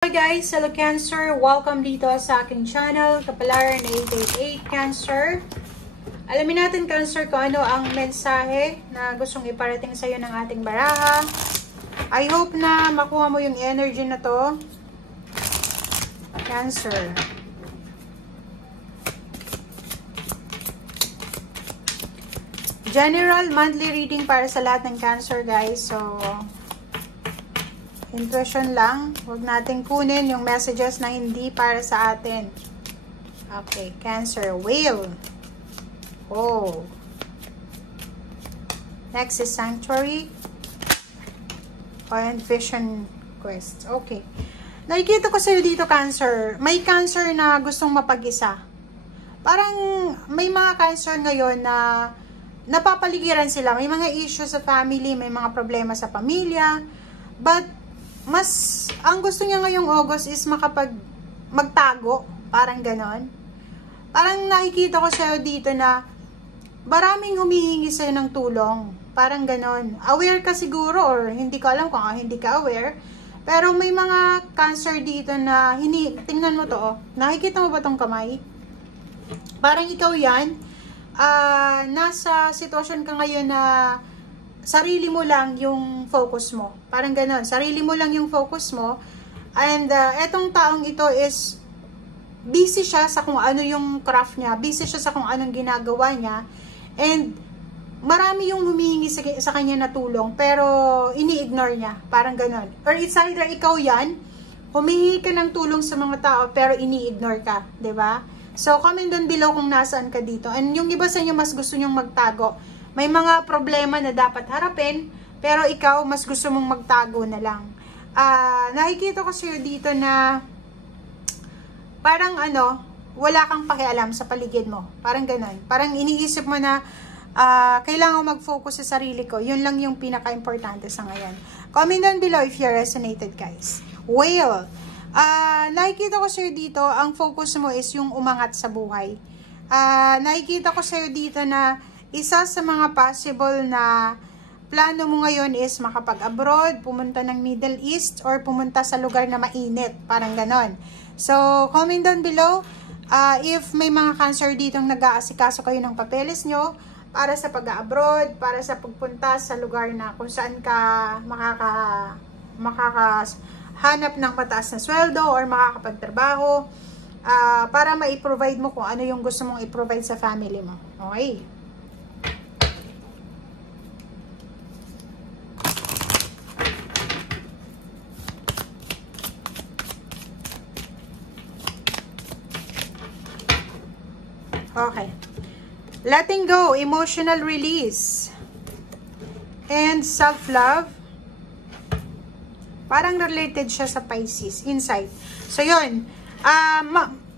Hi guys, hello Cancer! Welcome dito sa aking channel, Kapalaran 888 Cancer. Alamin natin Cancer kung ano ang mensahe na gustong iparating sa iyo ng ating baraha. I hope na makuha mo yung energy na to, Cancer. General monthly reading para sa lahat ng Cancer guys. So, intuition lang. Huwag natin kunin yung messages na hindi para sa atin. Okay, Cancer. Whale. Oh. Next is Sanctuary. And Vision Quest. Okay. Nakikita ko sa'yo dito, Cancer. May Cancer na gustong mapag-isa. Parang may mga Cancer ngayon na napapaligiran sila. May mga issues sa family, may mga problema sa pamilya. But ang gusto niya ngayong August is magtago, parang ganon. Parang nakikita ko sa'yo dito na maraming humihingi sa'yo ng tulong, parang ganon. Aware ka siguro, or hindi ko alam kung hindi ka aware, pero may mga Cancer dito na tingnan mo to, nakikita mo ba tong kamay? Parang ikaw yan, nasa sitwasyon ka ngayon na sarili mo lang yung focus mo. Parang ganon. Sarili mo lang yung focus mo. And etong taong ito is busy siya sa kung ano yung craft niya. Busy siya sa kung anong ginagawa niya. And marami yung humihingi sa kanya na tulong. Pero ini-ignore niya. Parang ganon. Or it's either ikaw yan, humingi ka ng tulong sa mga tao pero ini-ignore ka. 'Di ba? So comment down below kung nasaan ka dito. And yung iba sa inyo mas gusto nyong magtago. May mga problema na dapat harapin, pero ikaw, mas gusto mong magtago na lang. Nakikita ko sa'yo dito na parang wala kang pakialam sa paligid mo. Parang ganun. Parang iniisip mo na kailangan mag-focus sa sarili ko. Yun lang yung pinaka-importante sa ngayon. Comment down below if you resonated, guys. Whale. Nakikita ko sa'yo dito, ang focus mo is yung umangat sa buhay. Nakikita ko sa'yo dito na isa sa mga possible na plano mo ngayon is makapag-abroad, pumunta ng Middle East, or pumunta sa lugar na mainit. Parang ganon. So, comment down below if may mga Cancer ditong nag-aasikaso kayo ng papeles nyo para sa pag-abroad, para sa pagpunta sa lugar na kung saan ka makakahanap ng mataas na sweldo or makakapagtrabaho para ma-provide mo kung ano yung gusto mong i-provide sa family mo. Okay? Okay. Letting go, emotional release, and self-love. Parang related siya sa Pisces, insight. So, yun.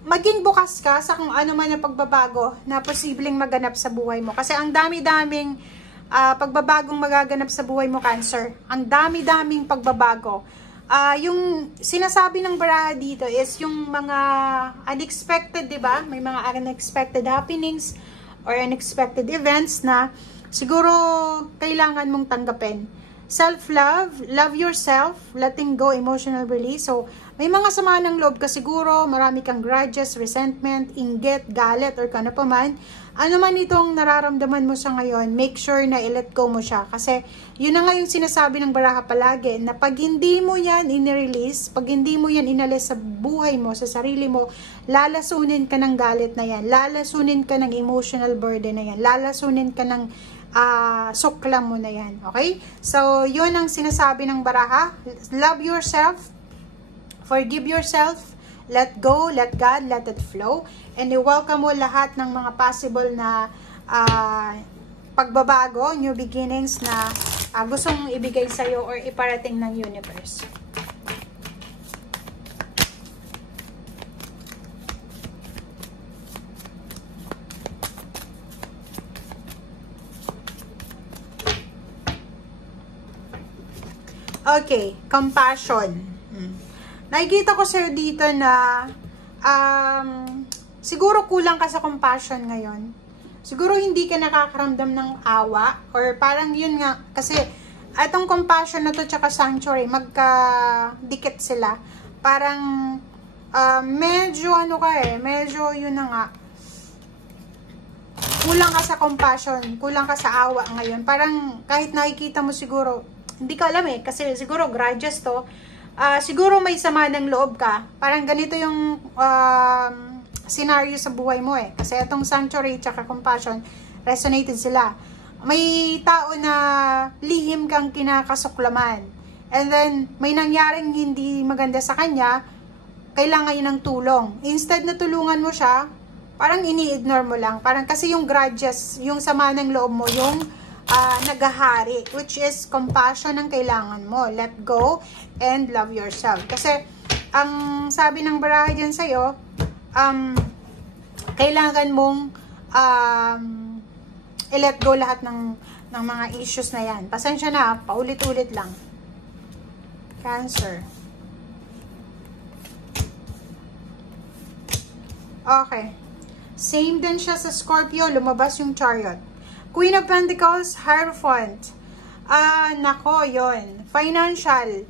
Maging bukas ka sa kung ano man ang pagbabago na posibleng maganap sa buhay mo. Kasi ang dami-daming pagbabagong magaganap sa buhay mo, Cancer. Ang dami-daming pagbabago. Yung sinasabi ng baraha dito is yung mga unexpected, di ba? May mga unexpected happenings or unexpected events na siguro kailangan mong tanggapin. Self-love, love yourself, letting go, emotional release. So, may mga sama ng loob ka siguro, marami kang grudges, resentment, inggit, galit, or kano pa man. Ano man itong nararamdaman mo sa ngayon, make sure na i-let go mo siya. Kasi, yun na nga yung sinasabi ng baraha palagi, na pag hindi mo yan in-release, pag hindi mo yan inalis sa buhay mo, sa sarili mo, lalasunin ka ng galit na yan, lalasunin ka ng emotional burden na yan, lalasunin ka ng suklam mo na yan. Okay? So, yun ang sinasabi ng baraha. Love yourself, forgive yourself, let go, let God, let it flow. And i-welcome mo lahat ng mga possible na pagbabago, new beginnings na gusto mong ibigay sa'yo or iparating ng universe. Okay, compassion. Nakikita ko sa'yo dito na siguro kulang ka sa compassion ngayon. Siguro hindi ka nakakaramdam ng awa or parang yun nga, kasi Itong compassion na to tsaka sanctuary, magkadikit sila. parang medyo ano ka medyo yun na nga, kulang ka sa compassion, kulang ka sa awa ngayon. Parang kahit nakikita mo siguro, hindi ka alam kasi siguro grudges to, siguro may sama ng loob ka. Parang ganito yung scenario sa buhay mo kasi itong sanctuary tsaka compassion, resonated sila. May tao na lihim kang kinakasuklaman, and then may nangyaring hindi maganda sa kanya, kailangan yun ng tulong. Instead na tulungan mo siya, parang ini-ignore mo lang. Parang kasi yung grudges, yung sama ng loob mo, yung nagahari, which is compassion ang kailangan mo. Let go and love yourself. Kasi ang sabi ng baraha dyan sa'yo, kailangan mong i-let go lahat ng mga issues na yan. Pasensya na, paulit-ulit lang. Cancer. Okay. Same din siya sa Scorpio, lumabas yung Chariot. Queen of Pentacles, Hierophant. Nako, yon. Financial.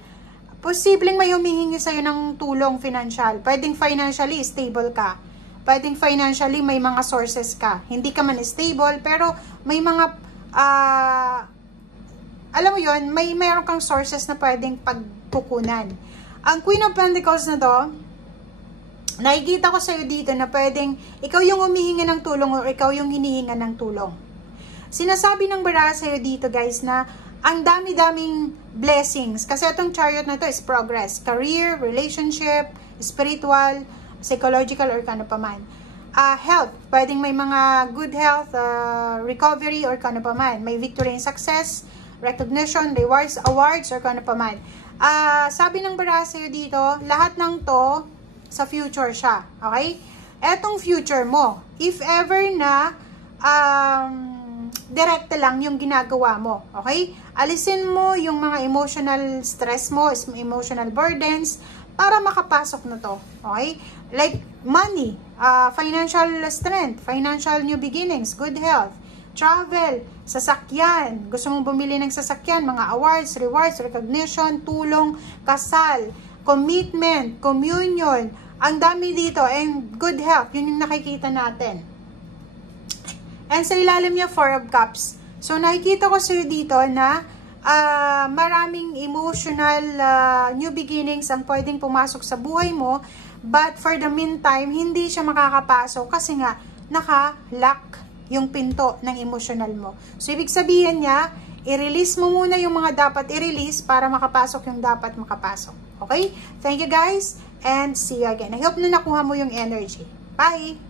Posibleng may humihingi sa'yo ng tulong financial. Pwedeng financially stable ka. Pwedeng financially may mga sources ka. Hindi ka man stable, pero may mga, alam mo yon, mayroon kang sources na pwedeng pagkukunan. Ang Queen of Pentacles na to, nakikita ko sa'yo dito na pwedeng ikaw yung humihingi ng tulong o ikaw yung hinihinga ng tulong. Sinasabi ng baraha sa'yo dito guys na ang dami-daming blessings. Kasi itong Chariot na to is progress. Career, relationship, spiritual, psychological, or kano pa man. Health. Pwedeng may mga good health, recovery, or kano pa man. May victory and success, recognition, rewards, awards, or kano pa man. Sabi ng baraha sa'yo dito, lahat ng to sa future siya, okay? Etong future mo, if ever na direkta lang yung ginagawa mo, okay? Alisin mo yung mga emotional stress mo, emotional burdens, para makapasok na to, okay? Like money, financial strength, financial new beginnings, good health, travel, sasakyan, gusto mong bumili ng sasakyan, mga awards, rewards, recognition, tulong, kasal, commitment, communion, ang dami dito, and good health, yun yung nakikita natin. And sa ilalim niya, 4 of Cups. So, nakikita ko sa'yo dito na maraming emotional new beginnings ang pwedeng pumasok sa buhay mo, but for the meantime, hindi siya makakapasok kasi nga, naka-lock yung pinto ng emotional mo. So, ibig sabihin niya, i-release mo muna yung mga dapat i-release para makapasok yung dapat makapasok. Okay? Thank you guys, and see you again. I hope na nakuha mo yung energy. Bye!